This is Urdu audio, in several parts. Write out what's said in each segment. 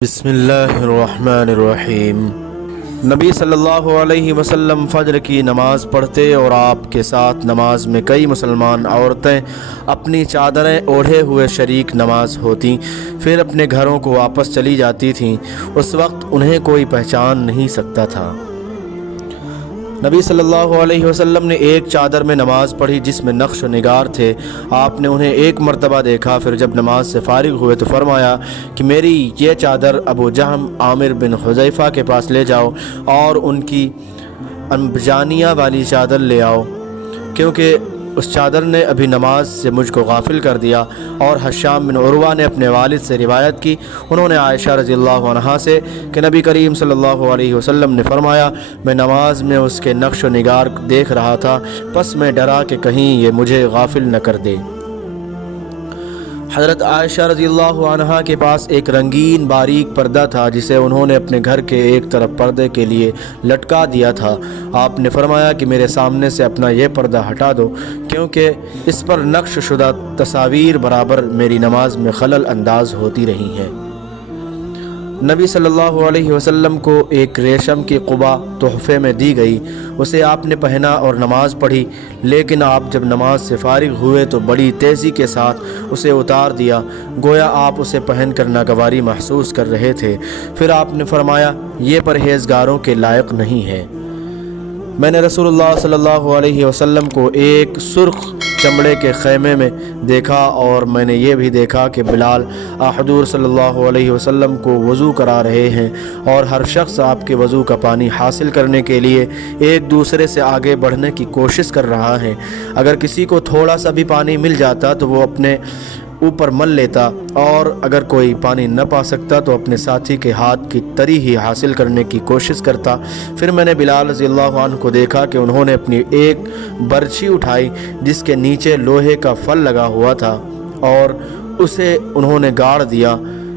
بسم اللہ الرحمن الرحیم۔ نبی صلی اللہ علیہ وسلم فجر کی نماز پڑھتے اور آپ کے ساتھ نماز میں کئی مسلمان عورتیں اپنی چادریں اوڑھے ہوئے شریک نماز ہوتیں، پھر اپنے گھروں کو واپس چلی جاتی تھیں۔ اس وقت انہیں کوئی پہچان نہیں سکتا تھا۔ نبی صلی اللہ علیہ وسلم نے ایک چادر میں نماز پڑھی جس میں نقش و نگار تھے۔ آپ نے انہیں ایک مرتبہ دیکھا، پھر جب نماز سے فارغ ہوئے تو فرمایا کہ میری یہ چادر ابو جہم عامر بن حذیفہ کے پاس لے جاؤ اور ان کی انبجانیہ والی چادر لے آؤ، کیونکہ اس چادر نے ابھی نماز سے مجھ کو غافل کر دیا۔ اور حشام بن عروہ نے اپنے والد سے روایت کی، انہوں نے عائشہ رضی اللہ عنہا سے کہ نبی کریم صلی اللہ علیہ وسلم نے فرمایا، میں نماز میں اس کے نقش و نگار دیکھ رہا تھا، پس میں ڈرا کہ کہیں یہ مجھے غافل نہ کر دے۔ حضرت عائشہ رضی اللہ عنہا کے پاس ایک رنگین باریک پردہ تھا جسے انہوں نے اپنے گھر کے ایک طرف پردے کے لیے لٹکا دیا تھا۔ آپ نے فرمایا کہ میرے سامنے سے اپنا یہ پردہ ہٹا دو، کیونکہ اس پر نقش شدہ تصاویر برابر میری نماز میں خلل انداز ہوتی رہی ہیں۔ نبی صلی اللہ علیہ وسلم کو ایک ریشم کی قبا تحفے میں دی گئی، اسے آپ نے پہنا اور نماز پڑھی، لیکن آپ جب نماز سے فارغ ہوئے تو بڑی تیزی کے ساتھ اسے اتار دیا، گویا آپ اسے پہن کر ناگواری محسوس کر رہے تھے۔ پھر آپ نے فرمایا، یہ پرہیزگاروں کے لائق نہیں ہے۔ میں نے رسول اللہ صلی اللہ علیہ وسلم کو ایک سرخ چمڑے کے خیمے میں دیکھا، اور میں نے یہ بھی دیکھا کہ بلال حضور صلی اللہ علیہ وسلم کو وضو کرا رہے ہیں، اور ہر شخص آپ کے وضو کا پانی حاصل کرنے کے لیے ایک دوسرے سے آگے بڑھنے کی کوشش کر رہا ہے۔ اگر کسی کو تھوڑا سا بھی پانی مل جاتا تو وہ اپنے اوپر مل لیتا، اور اگر کوئی پانی نہ پا سکتا تو اپنے ساتھی کے ہاتھ کی تری ہی حاصل کرنے کی کوشش کرتا۔ پھر میں نے بلال رضی اللہ عنہ کو دیکھا کہ انہوں نے اپنی ایک برچھی اٹھائی جس کے نیچے لوہے کا فل لگا ہوا تھا، اور اسے انہوں نے گاڑ دیا۔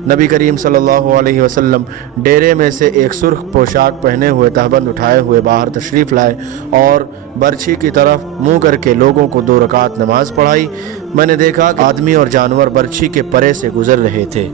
نبی کریم صلی اللہ علیہ وسلم ڈیرے میں سے ایک سرخ پوشاک پہنے ہوئے تہبند اٹھائے ہوئے باہر تشریف لائے اور برچھی کی طرف منہ کر کے لوگوں کو 2 رکعت نماز پڑھائی۔ میں نے دیکھا کہ آدمی اور جانور برچھی کے پرے سے گزر رہے تھے۔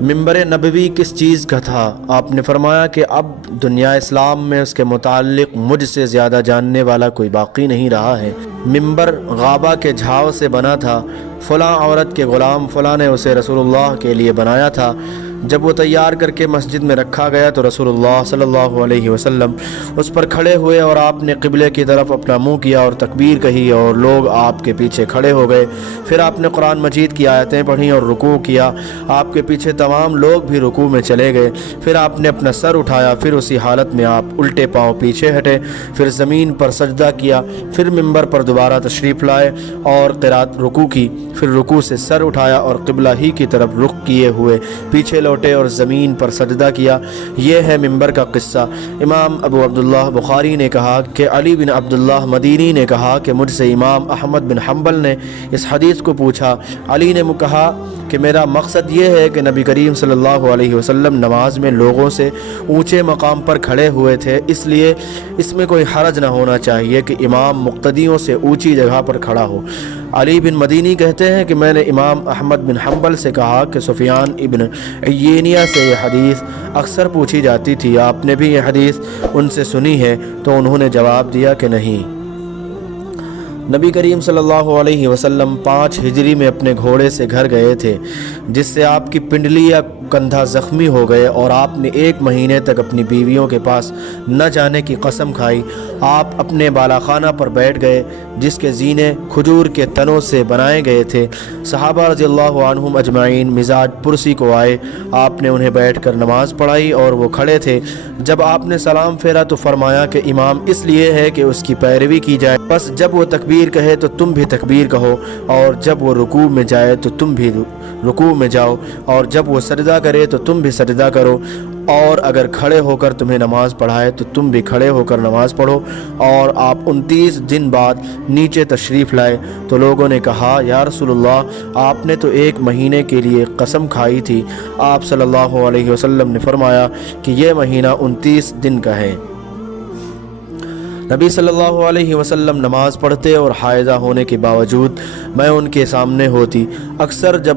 منبر نبوی کس چیز کا تھا؟ آپ نے فرمایا کہ اب دنیا اسلام میں اس کے متعلق مجھ سے زیادہ جاننے والا کوئی باقی نہیں رہا ہے۔ منبر غابہ کے جھاڑ سے بنا تھا، فلاں عورت کے غلام فلاں نے اسے رسول اللہ کے لیے بنایا تھا۔ جب وہ تیار کر کے مسجد میں رکھا گیا تو رسول اللہ صلی اللہ علیہ وسلم اس پر کھڑے ہوئے، اور آپ نے قبلے کی طرف اپنا منہ کیا اور تکبیر کہی، اور لوگ آپ کے پیچھے کھڑے ہو گئے۔ پھر آپ نے قرآن مجید کی آیتیں پڑھیں اور رکوع کیا، آپ کے پیچھے تمام لوگ بھی رکوع میں چلے گئے۔ پھر آپ نے اپنا سر اٹھایا، پھر اسی حالت میں آپ الٹے پاؤں پیچھے ہٹے، پھر زمین پر سجدہ کیا، پھر منبر پر دوبارہ تشریف لائے اور قرات رکوع کی، پھر رکوع سے سر اٹھایا اور قبلہ ہی کی طرف رخ کیے ہوئے پیچھے لوٹے اور زمین پر سجدہ کیا۔ یہ ہے منبر کا قصہ۔ امام ابو عبداللہ بخاری نے کہا کہ علی بن عبداللہ مدینی نے کہا کہ مجھ سے امام احمد بن حنبل نے اس حدیث کو پوچھا۔ علی نے کہا کہ میرا مقصد یہ ہے کہ نبی کریم صلی اللہ علیہ وسلم نماز میں لوگوں سے اونچے مقام پر کھڑے ہوئے تھے، اس لیے اس میں کوئی حرج نہ ہونا چاہیے کہ امام مقتدیوں سے اونچی جگہ پر کھڑا ہو۔ علی بن مدینی کہتے ہیں کہ میں نے امام احمد بن حنبل سے کہا کہ سفیان ابن عیینہ سے یہ حدیث اکثر پوچھی جاتی تھی، آپ نے بھی یہ حدیث ان سے سنی ہے؟ تو انہوں نے جواب دیا کہ نہیں۔ نبی کریم صلی اللہ علیہ وسلم 5 ہجری میں اپنے گھوڑے سے گھر گئے تھے، جس سے آپ کی پنڈلی یا کندھا زخمی ہو گئے، اور آپ نے 1 مہینے تک اپنی بیویوں کے پاس نہ جانے کی قسم کھائی۔ آپ اپنے بالاخانہ پر بیٹھ گئے جس کے زینے کھجور کے تنوں سے بنائے گئے تھے۔ صحابہ رضی اللہ عنہم اجمعین مزاج پرسی کو آئے، آپ نے انہیں بیٹھ کر نماز پڑھائی اور وہ کھڑے تھے۔ جب آپ نے سلام پھیرا تو فرمایا کہ امام اس لیے ہے کہ اس کی پیروی کی جائے، بس جب وہ تکبیر کہے تو تم بھی تکبیر کہو، اور جب وہ رکوع میں جائے تو تم بھی رکوع میں جاؤ، اور جب وہ سجدہ کرے تو تم بھی سجدہ کرو، اور اگر کھڑے ہو کر تمہیں نماز پڑھائے تو تم بھی کھڑے ہو کر نماز پڑھو۔ اور آپ 29 دن بعد نیچے تشریف لائے تو لوگوں نے کہا، یا رسول اللہ، آپ نے تو 1 مہینے کے لیے قسم کھائی تھی۔ آپ صلی اللہ علیہ وسلم نے فرمایا کہ یہ مہینہ 29 دن کا ہے۔ نبی صلی اللہ علیہ وسلم نماز پڑھتے اور حائضہ ہونے کے باوجود میں ان کے سامنے ہوتی۔ اکثر جب